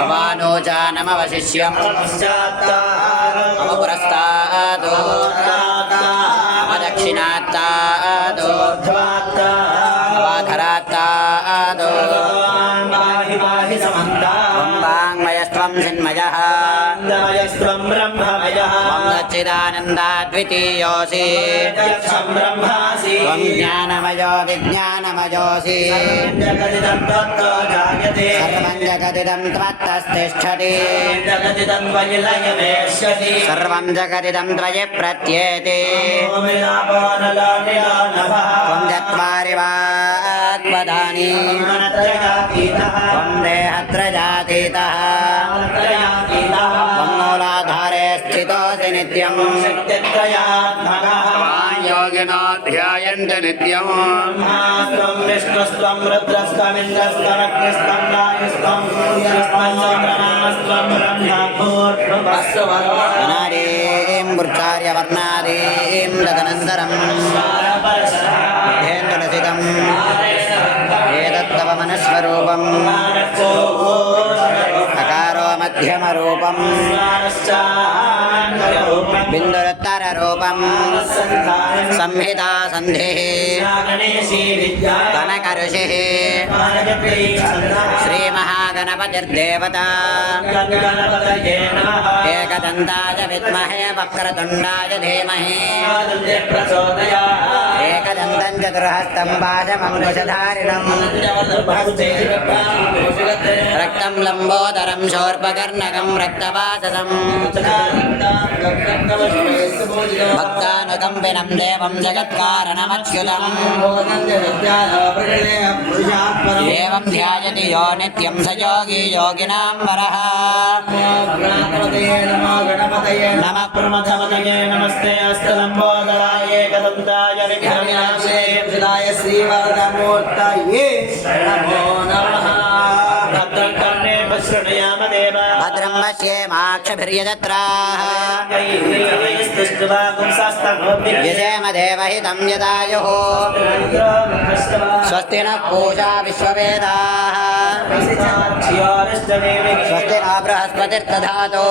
अवानोजानमवशिष्यम् अवपुरस्तादो अवदक्षिणात्तादो अवाधरात्तादो स्वं ब्रह्ममयः त्वं सच्चिदानन्दाद्वितीयोऽसि ब्रह्मासि त्वं ज्ञानमयो विज्ञानमयोऽसि जगदिदं तत्तो जायते सर्वं जगदिदं त्वत्तस्तिष्ठति जगदिदं वैलयमेष्यति सर्वं जगदिदं त्वयि प्रत्येति ओमिलापो नलो निलो नभः त्वं चत्वारि वाग्वदानि मनत्रयातीतः त्वं योगिनो ध्यायन्ति नित्यम् ब्रह्मास्त्वं विष्णुस्त्वं रुद्रस्त्वमिन्द्रस्त्वमग्निस्त्वं वायुस्त्वं सूर्यस्त्वं चन्द्रमास्त्वं ब्रह्मभूर्भुवस्सुवर्णः अनादीं वृक्षार्यवर्णादीं तदनन्तरम् हेन्दुलसितम् एतत्तव मनस्वरूपम् अकारो मध्यमरूपम् बिन्दुरुत्तररूपम् संहिता सन्धिः कनकऋषिः श्रीमहागणपतिर्देवता एकदन्ताय विद्महे वक्रतुण्डाय धीमहि एकदन्तं चतुर्हस्तं पाशमङ्कुशधारिणम् रक्तं लम्बोदरं शोर्पकर्णकं रक्तवाससम् भक्तानुकम्पिनं देवं जगत्कारणमच्युतम् एवं ध्यायति यो नित्यं स योगी योगिनां वरः नमः प्रमथमतये नमस्ते अस्तलम्बोदराय एकदन्ताय विक्रमाय शिलाय श्रीवरदमूर्तये नमो नमः भद्रं पश्येमाक्षभिर्यजत्राः यजेम देवहितं यदायुः स्वस्ति नः पूजा विश्ववेदाः स्वस्ति नो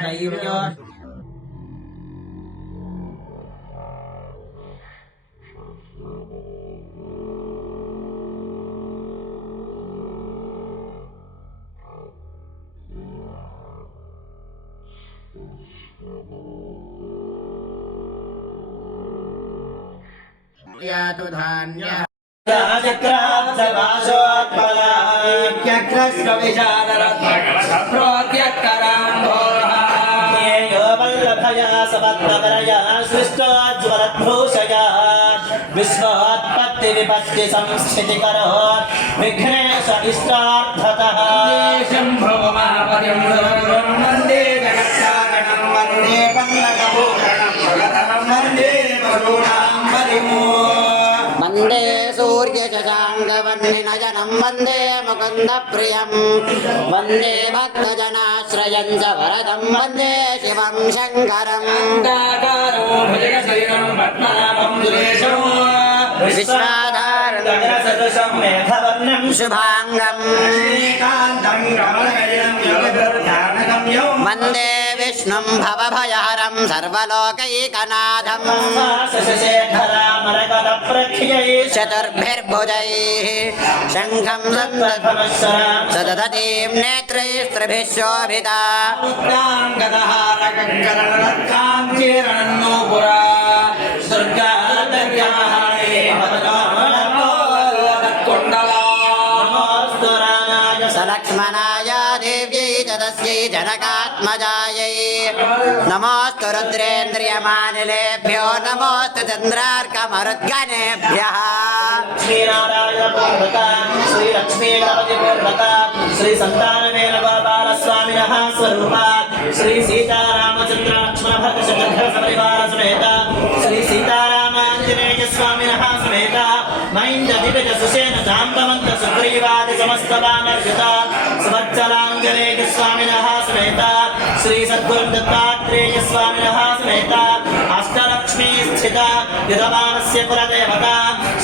ในยุยอดยาตุทานยาจักราสวาสวัตปลาเอกจักรสวิชานรัตน์โปรดยักษ์ धान्यः विश्वोत्पत्ति विपत्ति संस्थिति करो विघ्नेश इष्टार्थतः शम्भो महापतिं वन्दे जगत्सागणं वन्दे पल्लकभूषणं वन्दे वरुणाम्बरिमो वंदे सूर्य सूर्यशशाङ्गवन्दिनजनं वंदे मुकुन्दप्रियं वंदे भक्तजनाश्रयं च वरदं वंदे वंदे शिव शंकर शुभाङ्गम्। वंदे विष्णुं भवभयहरं सर्वलोकैकनाथम्। चतुर्भिर्भुजैः शङ्खं सदधतीं नेत्रैस्त्रिभिः शोभिता। जनकात्मजायै। नमोऽस्तु रुद्रेन्द्रियमानिलेभ्यो नमोऽस्तु चन्द्रार्कमरुद्गणेभ्यः। श्रीसन्तानमेन गोपालस्वामिनः स्वरूपात्। श्रीसीतारामचन्द्राक्ष्मणभक्तचन्द्रपरिवारसुरे दत्तात्रेय स्वामिनः समेता अष्टलक्ष्मी स्थिता यजमानस्य पुरदेवता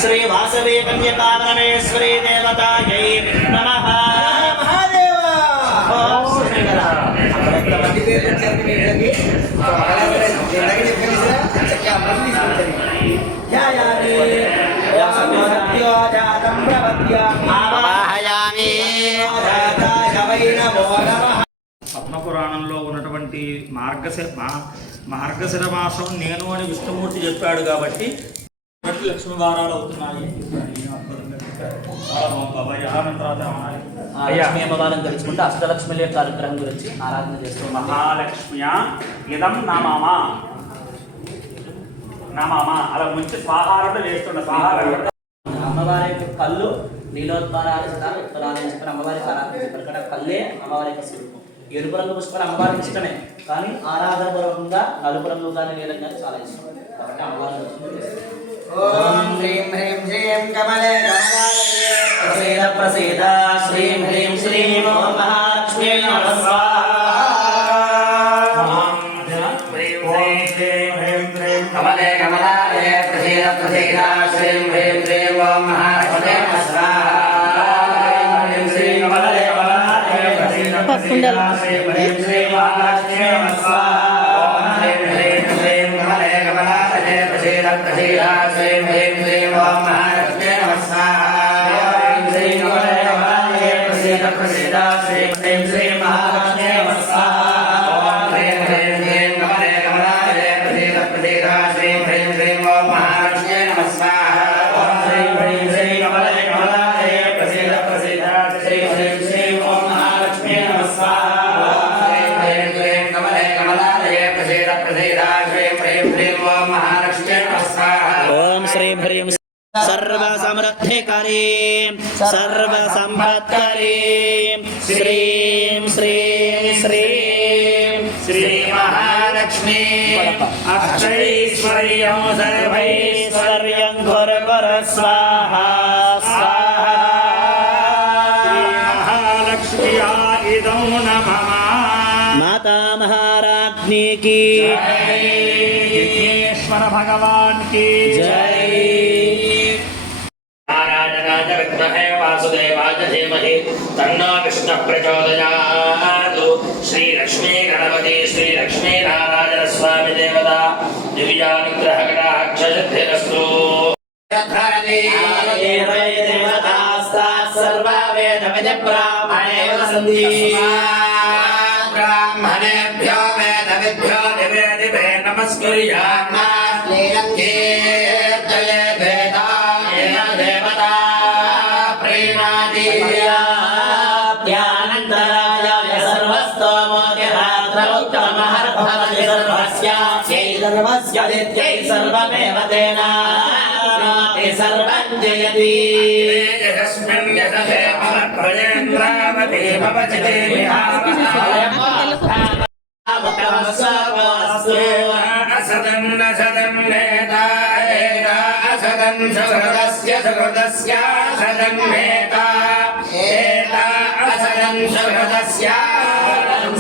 श्रीवासवे कन्यकावरणेश्वरी देवतायै नमः या या रे या सत्यो जातं प्रवत्या ఉన్నటువంటి మార్గశిర మాసం నేను అని విష్ణుమూర్తి చెప్పాడు కాబట్టి లక్ష్మి వారాలు అవుతున్నాయి చాలా బాగుంది బాబాయ్. ఆమె తర్వాత అనాలి. ఆ లక్ష్మీ అమ్మవారిని తెలుసుకుంటే అష్టలక్ష్మిల యొక్క అనుగ్రహం గురించి ఆరాధన చేస్తున్నాం మహాలక్ష్మ్య ఇదం నా మామ నా మామ అలా ముంచి స్వాహారంలో వేస్తున్న స్వాహారం అమ్మవారి యొక్క కళ్ళు నీలోత్పరాలు ఇస్తారు ఉత్తరాలు ఇస్తారు అమ్మవారికి ఆరాధన చేస్తారు. కళ్ళే అమ్మవారి యొక్క స్వరూపం. ఎరుపు రంగు పుష్పాలు అమ్మవారికి ఇష్టమే. కానీ ఆరాధన పూర్వకంగా నలుపు రంగు కానీ నీలం కానీ చాలా ఇష్టం. కాబట్టి అమ్మవారిని. ఓం హ్రీం హ్రీం శ్రీం కమలే ప్రసీద ప్రసీద. శ్రీం హ్రీం శ్రీం మహాలక్ష్మీ నమః ప్రసీద ప్రసీద శ్రీం హ్రీం శ్రీం మహాలక్ష్మే నమః స్వాహా ప్రసీద ప్రసీద శ్రీం హ్రీం శ్రీం ఓం మహాలక్ష్మే నమః స్వాహా ఓం శ్రీం మహారాజ్ఞికి విఘ్నేశ్వర భగవాన్కి జై నారాయణాయ విద్మహే వాసుదేవాయ ధీమహి తన్నో కృష్ణ ప్రచోదయాత్ శ్రీ లక్ష్మీ గణపతి శ్రీ లక్ష్మీ నారాయణ స్వామి దేవత దివ్యానుగ్రహ కటాక్షసిద్ధిరస్తు నమస్కుర్యామాస్లీలంకే జయ వేదాయ దేవతా ప్రీణాది సర్వమేవ తేనాతి సర్వం జయతి యస్మిన్ అసదన్న సదన్నేత ఏత అసదన్ సుహృదస్య సుహృదస్య సదన్నేత ఏత అసదన్ సుహృదస్య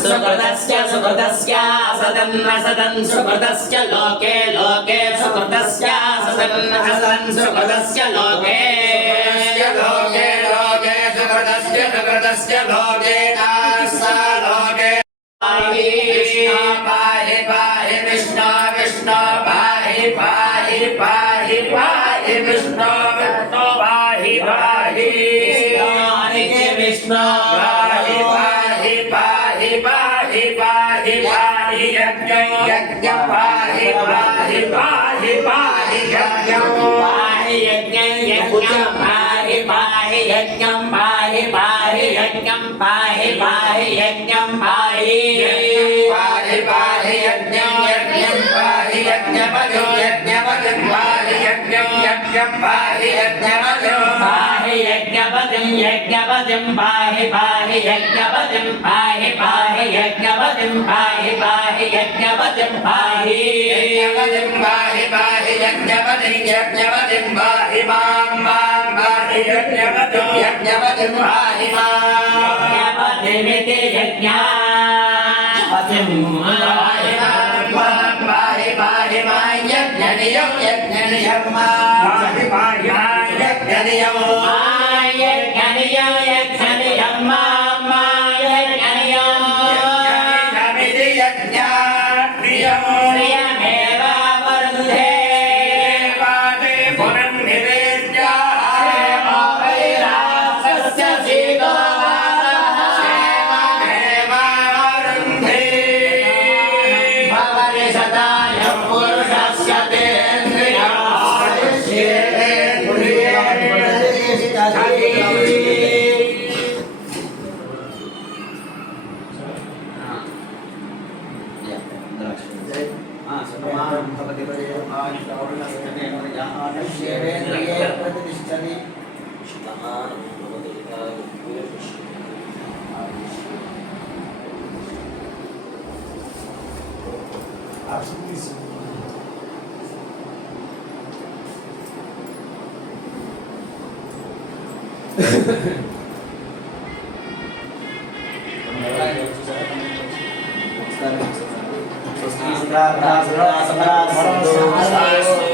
సుకృతస్య సుకృతస్య సదన్న సదన్ సుకృతస్య లోకే లోకే సుకృతస్య సదన్న సదన్ సుకృతస్య లోకే లోకే లోకే నాస్స లోకే विष्णु पाहि पाहि विष्णु विष्णु पाहि पाहि पाहि पाहि विष्णु विष्णु पाहि पाहि विष्णु पाहि पाहि पाहि पाहि पाहि पाहि यज्ञ यज्ञ पाहि पाहि यज्ञं यज्ञं पाहि यज्ञपदो यज्ञपदं पाहि यज्ञं यज्ञं पाहि यज्ञपदो पाहि यज्ञपतिं यज्ञपतिं पाहि पाहि यज्ञपतिं पाहि पाहि यज्ञपतिं पाहि पाहि यज्ञपतिं पाहि यज्ञपतिं पाहि पाहि यज्ञपतिं यज्ञपतिं पाहि मां यज्ञनियं यज्ञनियं मा पाहि पाहि मा यज्ञनियं मा यज्ञनियं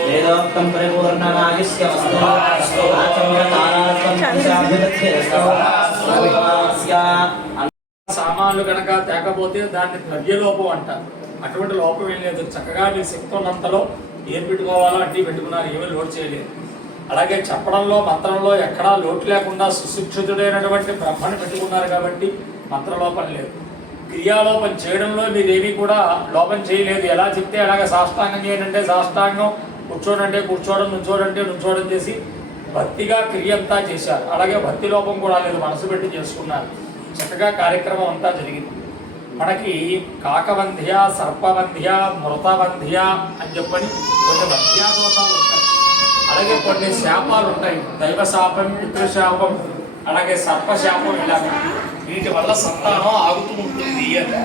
వేదోక్తం పరిపూర్ణమాయుష్యమస్తు సామాన్లు కనుక తేకపోతే దాన్ని ద్రవ్యలోపం అంటారు. అటువంటి లోపం ఏం లేదు. చక్కగా మీ శక్తి ఉన్నంతలో ఏం పెట్టుకోవాలో అన్నీ పెట్టుకున్నారు. ఏమీ లోటు చేయలేదు. అలాగే చెప్పడంలో మంత్రంలో ఎక్కడా లోటు లేకుండా సుశిక్షితుడైనటువంటి బ్రహ్మను పెట్టుకున్నారు కాబట్టి మంత్రలోపం లేదు. క్రియాలోపం చేయడంలో మీరేమీ కూడా లోపం చేయలేదు. ఎలా చెప్తే అలాగే సాష్టాంగం చేయండి సాష్టాంగం కూర్చోడంటే కూర్చోవడం నుంచోడంటే నుంచోవడం చేసి భక్తిగా క్రియ అంతా చేశారు. అలాగే భక్తి లోపం కూడా లేదు. మనసు పెట్టి చేసుకున్నారు. చక్కగా కార్యక్రమం అంతా జరిగింది. మనకి కాకవంధ్య సర్పవంధ్య మృతవంధ్య అని చెప్పని కొన్ని వంధ్యాదోషాలు ఉంటాయి. అలాగే కొన్ని శాపాలు ఉంటాయి. దైవ శాపం పితృశాపం అలాగే సర్పశాపం ఇలాగ. వీటి వల్ల సంతానం ఆగుతూ ఉంటుంది అని.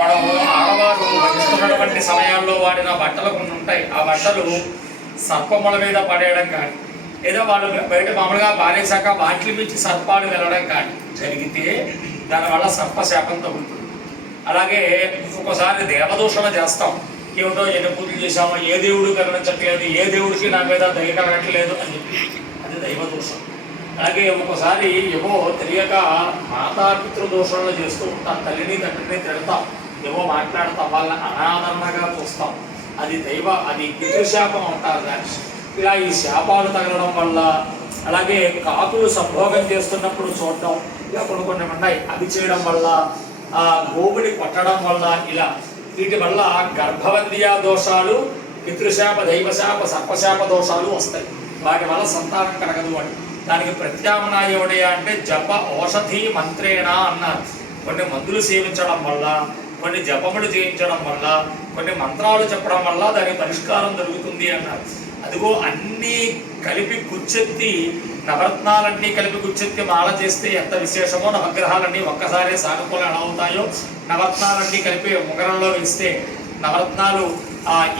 మనం ఆడవారు వహిస్తున్నటువంటి సమయాల్లో వాడిన బట్టలు కొన్ని ఉంటాయి. ఆ బట్టలు సర్పముల మీద పడేయడం కానీ ఏదో వాళ్ళు బయట మామూలుగా పారేశాక వాటిని మించి సర్పాలు వెళ్ళడం కానీ జరిగితే దానివల్ల సర్పశాపం తగులుతుంది అలాగే ఒక్కోసారి దేవదూషణ చేస్తాం. ఏమిటో ఎన్ని పూజలు చేశామో ఏ దేవుడు కరుణించట్లేదు ఏ దేవుడికి నా మీద దయ కలగట్లేదు అని చెప్పి అది దైవదోషం అలాగే ఒక్కోసారి ఏవో తెలియక మాతాపితృ దోషణలు చేస్తూ ఉంటాం. తల్లిని తండ్రిని తిడతాం. ఏవో మాట్లాడతాం. వాళ్ళని అనాదరణగా చూస్తాం. అది దైవ అది పితృశాపం అంటారు దాన్ని. ఇలా ఈ శాపాలు తగలడం వల్ల అలాగే కాకులు సంభోగం చేస్తున్నప్పుడు చూడటం ఇలా కొన్ని కొన్ని ఉన్నాయి. అవి చేయడం వల్ల ఆ గోవుని కొట్టడం వల్ల ఇలా వీటి వల్ల గర్భవంద్యా దోషాలు పితృశాప దైవశాప సర్పశాప దోషాలు వస్తాయి. వాటి వల్ల సంతానం కలగదు అని. దానికి ప్రత్యామ్నాయం అంటే జప ఔషధి మంత్రేణ అన్నారు. కొన్ని మందులు సేవించడం వల్ల కొన్ని జపములు చేయించడం వల్ల కొన్ని మంత్రాలు చెప్పడం వల్ల దానికి పరిష్కారం దొరుకుతుంది అన్నారు. అదిగో అన్నీ కలిపి గుచ్చెత్తి నవరత్నాలన్నీ కలిపి గుచ్చెత్తి మాల చేస్తే ఎంత విశేషమో నవగ్రహాలన్నీ ఒక్కసారే సానుకూలం ఎలా అవుతాయో నవరత్నాలన్నీ కలిపి ఉంగరంలో వేస్తే నవరత్నాలు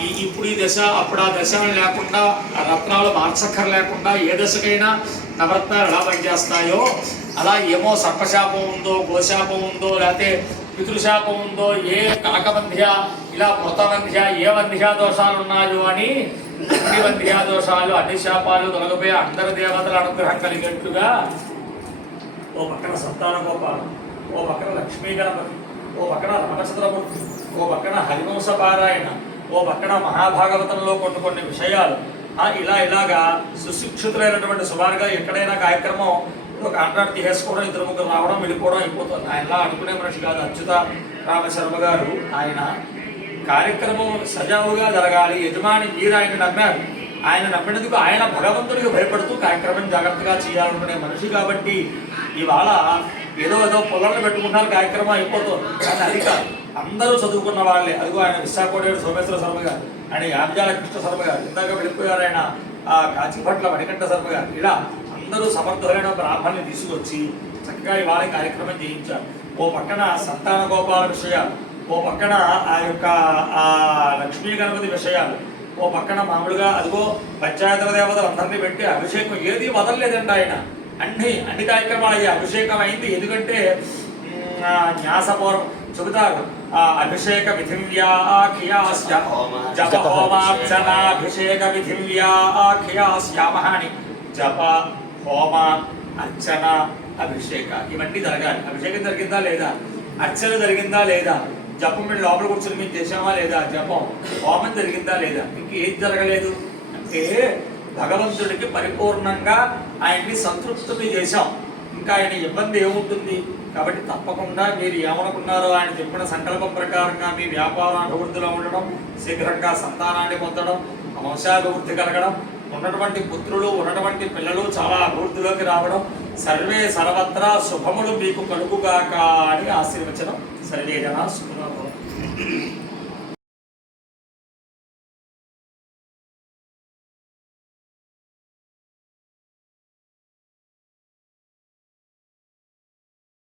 ఈ ఇప్పుడు ఈ దశ అప్పుడు ఆ దశ లేకుండా ఆ రత్నాలు మార్చక్కర లేకుండా ఏ దశకైనా నవరత్నాలు ఎలా పనిచేస్తాయో అలా ఏమో సర్పశాపం ఉందో గోశాపం ఉందో లేకపోతే పితృశాపం ఉందో ఏ కాకబంధ్య ఇలా మృతబంధ్య ఏ బంధ్యా దోషాలు ఉన్నాయో అని అన్ని వంధ్యా దోషాలు అన్ని శాపాలు తొలగిపోయి అందరి దేవతల అనుగ్రహం కలిగినట్టుగా ఓ పక్కన సంతాన గోపాలం ఓ పక్కన లక్ష్మీ గణపతి ఓ పక్కన రమణచంద్రమూర్తి ఓ పక్కన హరివంశ పారాయణ ఓ పక్కన మహాభాగవతంలో కొన్ని కొన్ని విషయాలు. ఇలా ఇలాగా సుశిక్షితులైనటువంటి సుమారుగా ఎక్కడైనా కార్యక్రమం ఒక కాంట్రాక్ట్ తీసేసుకోవడం ఇద్దరు ముగ్గురు రావడం వెళ్ళిపోవడం అయిపోతుంది. ఆయన అనుకునే మనిషి కాదు అచ్యుత రామశర్మ గారు. ఆయన కార్యక్రమం సజావుగా జరగాలి. యజమాని మీరు ఆయన నమ్మారు. ఆయన నమ్మినందుకు ఆయన భగవంతుడికి భయపడుతూ కార్యక్రమం జాగ్రత్తగా చేయాలనుకునే మనిషి కాబట్టి ఇవాళ ఏదో ఏదో పొలంలో పెట్టుకుంటారు కార్యక్రమం అయిపోతుంది కానీ అది కాదు. అందరూ చదువుకున్న వాళ్ళే. అదిగో ఆయన విశాఖోడేడు సోమేశ్వర శర్మ గారు ఆయన యాబ్జాల కృష్ణ శర్మ గారు ఇందాక వెళ్ళిపోయారు ఆయన ఆ కాచిపట్ల మణికంఠ శర్మ గారు. ఇలా అందరూ సమర్థులైన బ్రాహ్మణ్ని తీసుకొచ్చి చక్కగా ఇవాళ కార్యక్రమం చేయించారు. ఓ పక్కన సంతాన గోపాల విషయాలు ఓ పక్కన ఆ యొక్క ఆ లక్ష్మీ గణపతి విషయాలు. ఓ పక్కన మామూలుగా అదిగో పంచాయతీల దేవతలు అందరినీ పెట్టి అభిషేకం ఏది వదలలేదండి ఆయన. అన్ని అన్ని కార్యక్రమాలు అభిషేకం అయింది. ఎందుకంటే న్యాసపూర్వం చెబుతారు. ఆ అభిషేక విధిం వ్యాఖ్యాస్య జప హోమార్చనాభిషేక విధిం అని జప హోమ అర్చన అభిషేక. ఇవన్నీ జరగాలి. అభిషేకం జరిగిందా లేదా? అర్చన జరిగిందా లేదా? జపం మీరు లోపల కూర్చొని మేము చేసామా లేదా? జపం. హోమం జరిగిందా లేదా? ఇంకేం జరగలేదు? అంటే భగవంతుడికి పరిపూర్ణంగా ఆయన్ని సంతృప్తిని చేశాం. ఇంకా ఆయన ఇబ్బంది ఏముంటుంది? కాబట్టి తప్పకుండా మీరు ఏమనుకున్నారో ఆయన చెప్పిన సంకల్పం ప్రకారంగా మీ వ్యాపారం అభివృద్ధిలో ఉండడం శీఘ్రంగా సంతానాన్ని పొందడం వంశాభివృద్ధి కలగడం ఉన్నటువంటి పుత్రులు ఉన్నటువంటి పిల్లలు చాలా అభివృద్ధిలోకి రావడం సర్వే సర్వత్రా శుభములు మీకు కలుగుగాక అని ఆశీర్వచనం సర్వే జన శుభమా